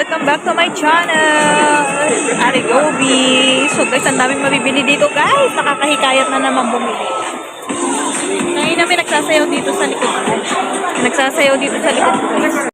Welcome back to my channel! Ari Gobi! So guys, ang daming mabibili dito guys. Nakakahikayat na naman bumili. Ngayon namin nagsasayaw dito sa likod. Nagsasayaw dito sa likod guys.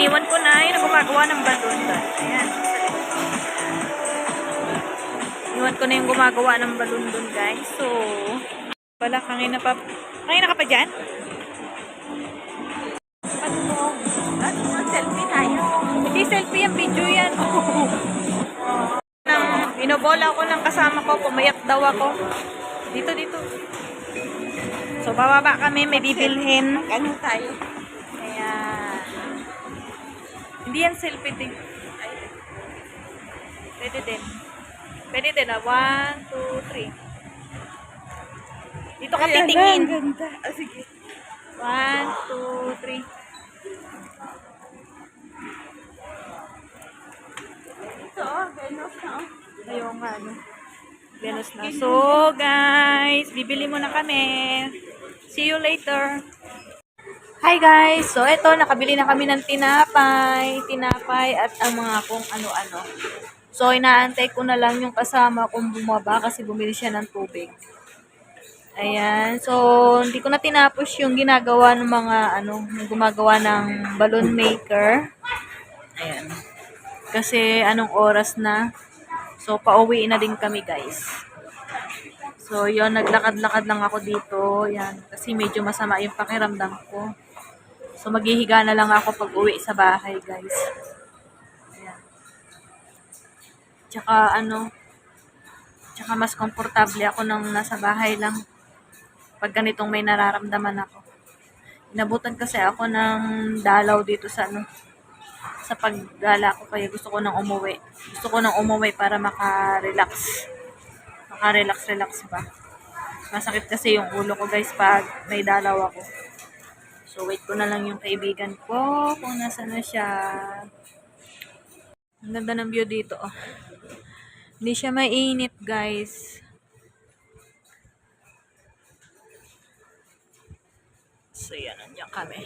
iniwan ko na yung gumagawa ng balon. Ayan. Iniwan ko na yung gumagawa ng balon dun, guys. So, wala, kanina ka pa dyan? Selfie tayo. Hindi selfie yan, video yan. Binobola ko ng kasama ko, pumayat daw ako. Dito. So, bababa kami, may bibilhin. Ano tayo? Ayan. Hindi yan selfie din. Pwede din. Pwede din, 1, 2, 3. Dito ka titingin. Ganda. Sige. 1, 2, 3. Ito, Venus na. Ayun nga, ano. Venus na. So, guys, bibili muna kami. See you later. Hi, guys. So, eto, nakabili na kami ng tinapay at ang mga kung ano-ano. So, inaantay ko na lang yung kasama kung bumaba kasi bumili siya ng tubig. Ayan. So, hindi ko na tinapos yung ginagawa ng mga, gumagawa ng balloon maker. Ayan. Kasi, anong oras na. So, pauwi na din kami, guys. So, yun, naglakad-lakad lang ako dito. Yan, kasi medyo masama yung pakiramdam ko. So, maghihiga na lang ako pag uwi sa bahay, guys. Ayan. Tsaka mas komportable ako nang nasa bahay lang. Pag ganitong may nararamdaman ako. Inabutan kasi ako ng dalaw dito sa sa paggala ko, kaya gusto ko nang umuwi. Gusto ko nang umuwi para maka-relax. Maka-relax ba. Masakit kasi yung ulo ko, guys, pag may dalaw ako. So, wait ko na lang yung kaibigan ko kung nasa na siya. Ang ganda ng view dito, oh. Hindi siya mainit, guys. So, yan. Nandiyan kami.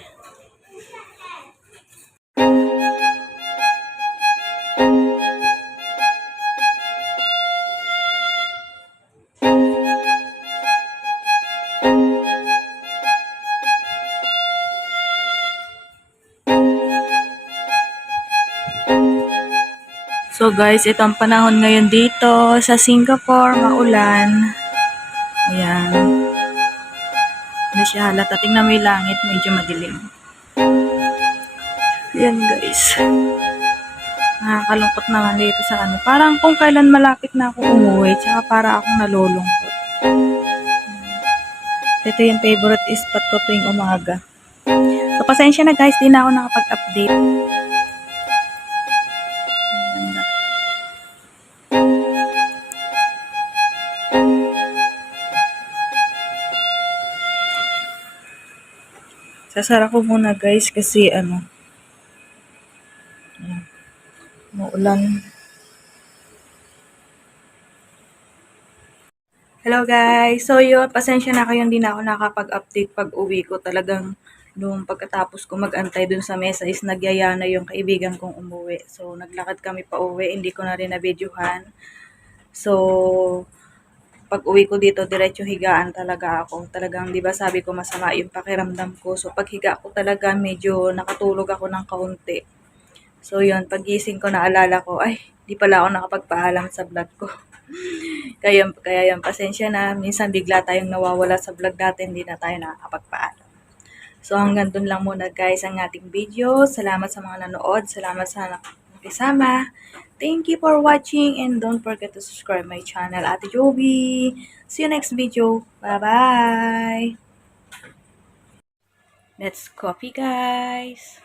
So guys, ito ang panahon ngayon dito sa Singapore, maulan. Ayan. Hindi siya halata. Tingnan mo yung langit, medyo madilim. Ayan, guys. Nakakalungkot naman dito sa Parang kung kailan malapit na ako umuwi, tsaka para akong nalulungkot. Ito yung favorite spot ko tuwing umaga. So, pasensya na, guys, di na ako nakapag-update. Sasara ko muna, guys, kasi maulan. Hello, guys. So, yun, pasensya na kayo, hindi na ako nakapag-update pag uwi ko. Talagang nung pagkatapos ko mag-antay dun sa mesa is nagyaya na yung kaibigan kong umuwi. So, naglakad kami pa uwi. Hindi ko na rin na-videohan. So, pag uwi ko dito, diretso higaan talaga ako. Talagang, di ba sabi ko masama yung pakiramdam ko. So, pag higa ko talaga, medyo nakatulog ako ng kaunti. So, yun, pagising ko, naalala ko, ay, di pala ako nakapagpaalam sa vlog ko. kaya yung pasensya na. Minsan bigla tayong nawawala sa vlog natin, hindi na tayo nakakapagpaalam. So, hanggang dun lang muna, guys, ang ating video. Salamat sa mga nanood. Salamat sa nakisama. Thank you for watching and don't forget to subscribe my channel, Ate Joby. See you next video. Bye-bye. Let's coffee, guys.